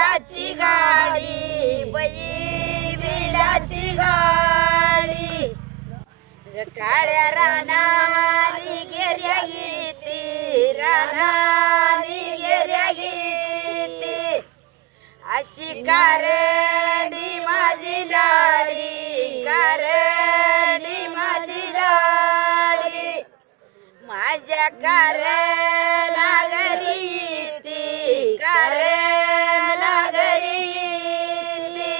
बिलाची गाडी बाई बिलाची गाडी काळ्या रानानी गेल्या गीती रानानी गेल्या गीती अशी कारडी माझी लाडी कारडी माझी लाडी माझ्या नागरी ती नागरी ती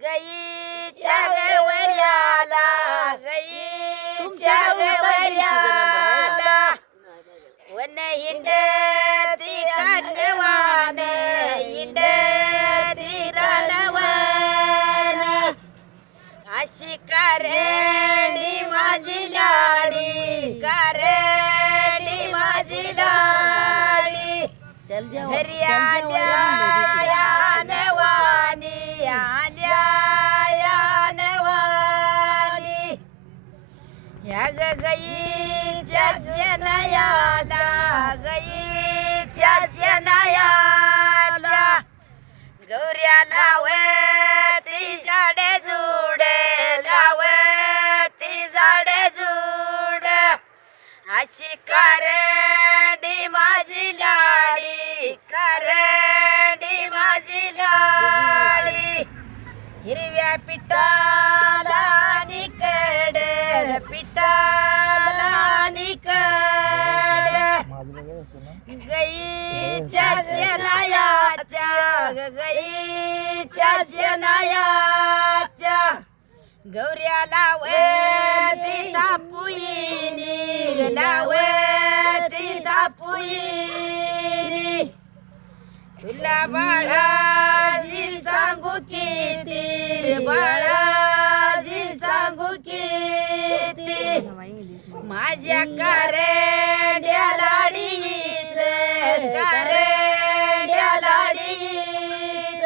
गईच्या गवऱ्याला गईच्या गवऱ्याला वन हिंडती कानवान हिंडती रानवान अशी कारडी माझी लाडी कारडी माझी लाडी घरी आल्या नवानी आल्या नवानी ह्या गईच्या शेणायाला गईच्या शेणायाला गौऱ्या लावती झाडे जुडे लावती झाडे जुड अशी कारडी माझी लाडी कारडी माझी लाडी हिरव्या पिठाला निकड पिठाला निकड गईच्या शेणायाच्या गईच्या शेणायाच्या गौऱ्या लावती धापुईनी लावती धापुईनी तुला बाळाजी सांगू किती बाळाजी सांगू किती माझ्या कारड्या लाडीच कारड्या लाडीच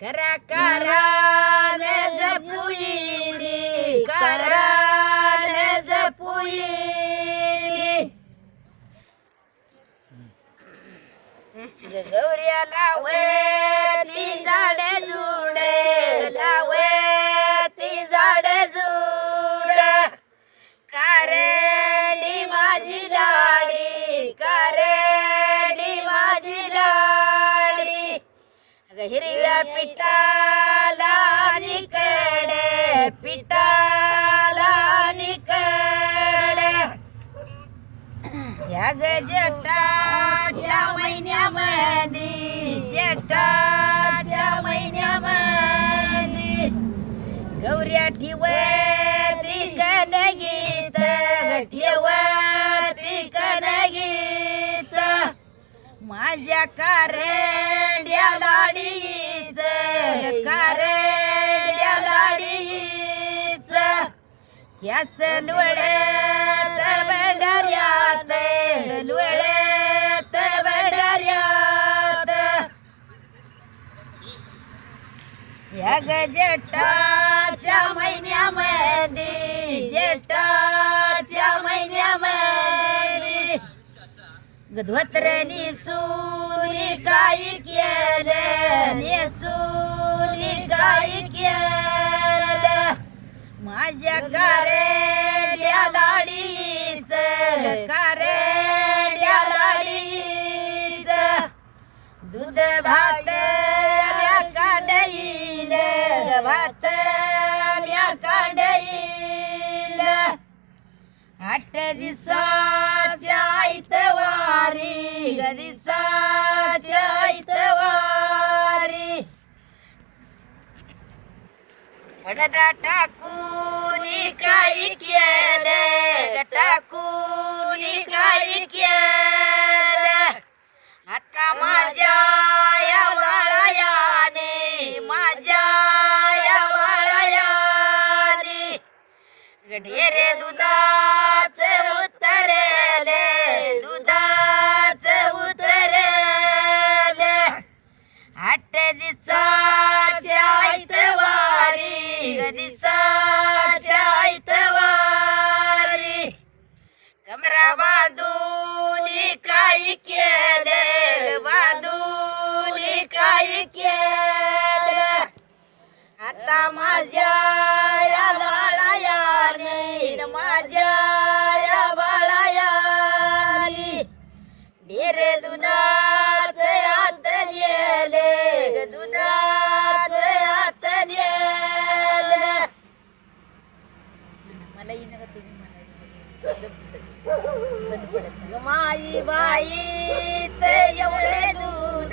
करा कराने जपुईनी कराने जपुईनी गौऱ्या लावती झाडे जुडे लावती झाडे जुड कारडी माझी लाडी कारडी माझी लाडी हिरव्या पिठाला निकडे पिठाला निकडे ह्या जेठाच्या महिन्यामध्ये जेठाच्या महिन्यामध्ये गौऱ्या ठेवती कनगीत ठेवती कनगीत माझ्या कारड्या लाडीच कारड्या लाडीच त्याच लोळ्यात भंडाऱ्यात लोळ्यात भंडाऱ्यात या जेठाच्या महिन्यामध्ये जेठाच्या महिन्यामध्ये गधवत्र निसूनी काय केलं निसूनी काय केलं माझ्या कारड्या लाडीच कारड्या लाडीच दूध भात काढील भात काढील 8 दिवसाच्या आयतवारी दिवसाच्या आयतवारी गटा टाकून काय केलं टाकून काय केलं आता माझ्या या बाळायाने माझ्या या बाळायाने ढेरे दुधाचे उतरले दुधाचे उतरले 8 दिवसाच्या आयतवारी दिवसाच्या आयतवारी कमरा बांधून काय केलं बांधून काय केलं आता माझ्या या बाळायाने माझ्या या बाळायाने ढेरे दुधाचे आत नेले दुधाचे आत नेले मला येणं का तुझी म्हणायला माई बाईचे एवढे दूध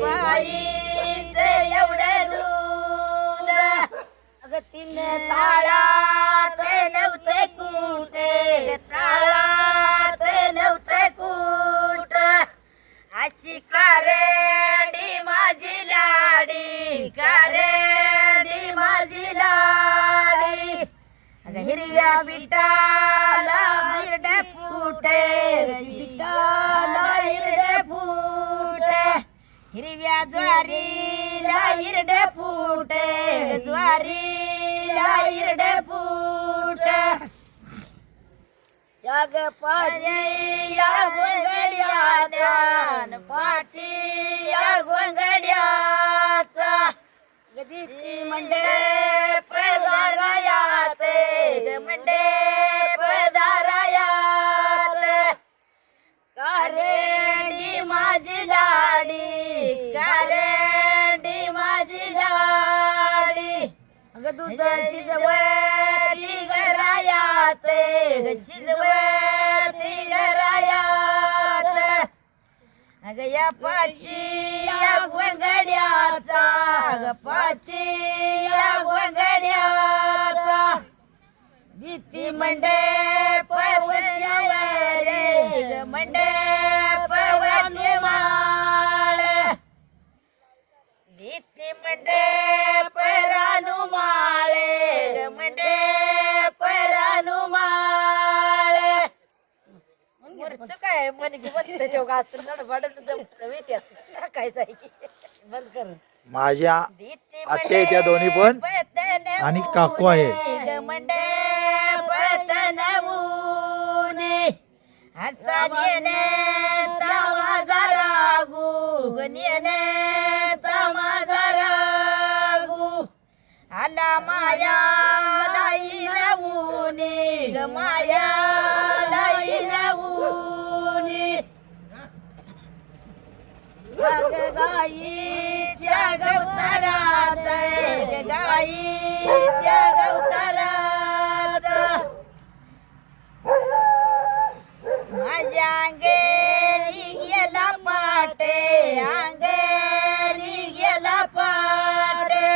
बाईचे एवढे दूध अगं तिने ताळात नव्हते कुठे ताळात नव्हते कुठ अशी कारेडी माझी लाडी कारेडी माझी लाडी अगं हिरव्या विटाला हिरडे फुटे विटाला हिरडे फुटे हिरव्या ज्वारीला हिरडे फुटे ज्वारीला हिरडे फुटे याग पाची या गोंगड्याचा पाची या गोंगड्याचा गदी मंडे पदारायाते ग मंडे पदारायात कारेडी माझी लाडी कारेडी माझी लाडी अगं दूध शिजवती घरायाते ग शिजवती घरायात अगं या पाची या गोंगड्याचा अगं पाची या गोंगड्याचा गीती मंडे पर्वत्यावरे ग मंडे पर्वत माळ गीती मंडे परानु माळे ग मंडे परानु माळ मुरच काय मन की बंद ठेव का नडबडून टाकायचं आहे की बंद कर माझ्या आत्या त्या दोन्ही पण आणि काकू आहे मंडे पतनवूने आता नेने माझा रागू गनेने माझा रागू आला माया लाई नवूने ग माया लाई नवूने गाईच्या गवतारात गाईच्या गवतारात माझ्या अंगेरी गेला पाटे अंगेरी गेला पाटे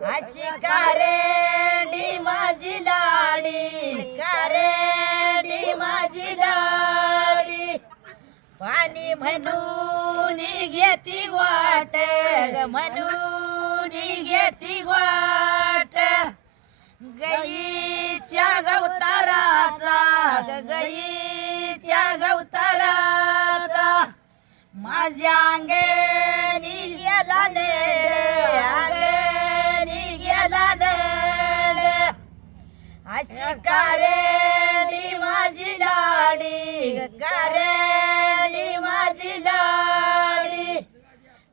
अशी कारेडी माझी लाडी कारेडी माझी लाडी पाणी म्हणून घेती वाट ग म्हणून घेती वाट गाईच्या गवताराचा ग गाईच्या गवताराचा माझ्या अंगणी गेला नेड अंगणी गेला नेड अशी कारेडी माझी लाडी ग कारेडी माझी लाडी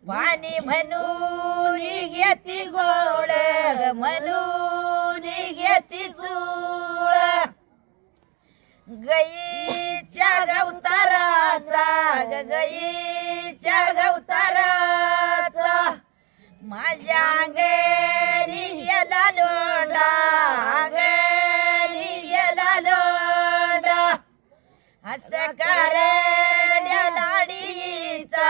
पाणी म्हणून घेती गोड ग म्हणून घेती चूळ गाईच्या गवताराचा ग गाईच्या गवताराचा माझ्या अंगणी गेला लोंडा अंगणी गेला लोंडा असं कारेड्या लाडीचा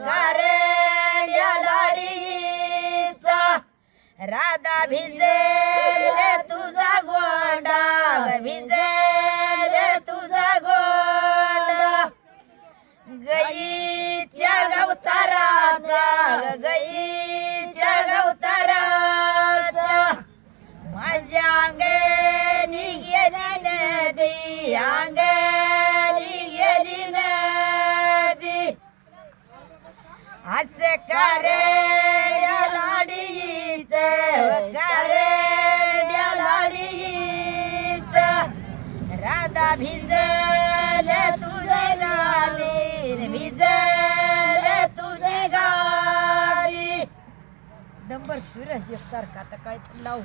कारेड्या लाडीचा राधा भिजेल तुझा गोंडा भिजेल तुझा गोंडा गाईच्या गवताराचा गाईच्या गवताराचा माझ्या अंगणी गेली नदी अंगणी गेली नदी असे कारेड्या लाडीच कारेड्या लाडीच राधा भिज एकदम भरपूर एकसारखा आता काय तर लावू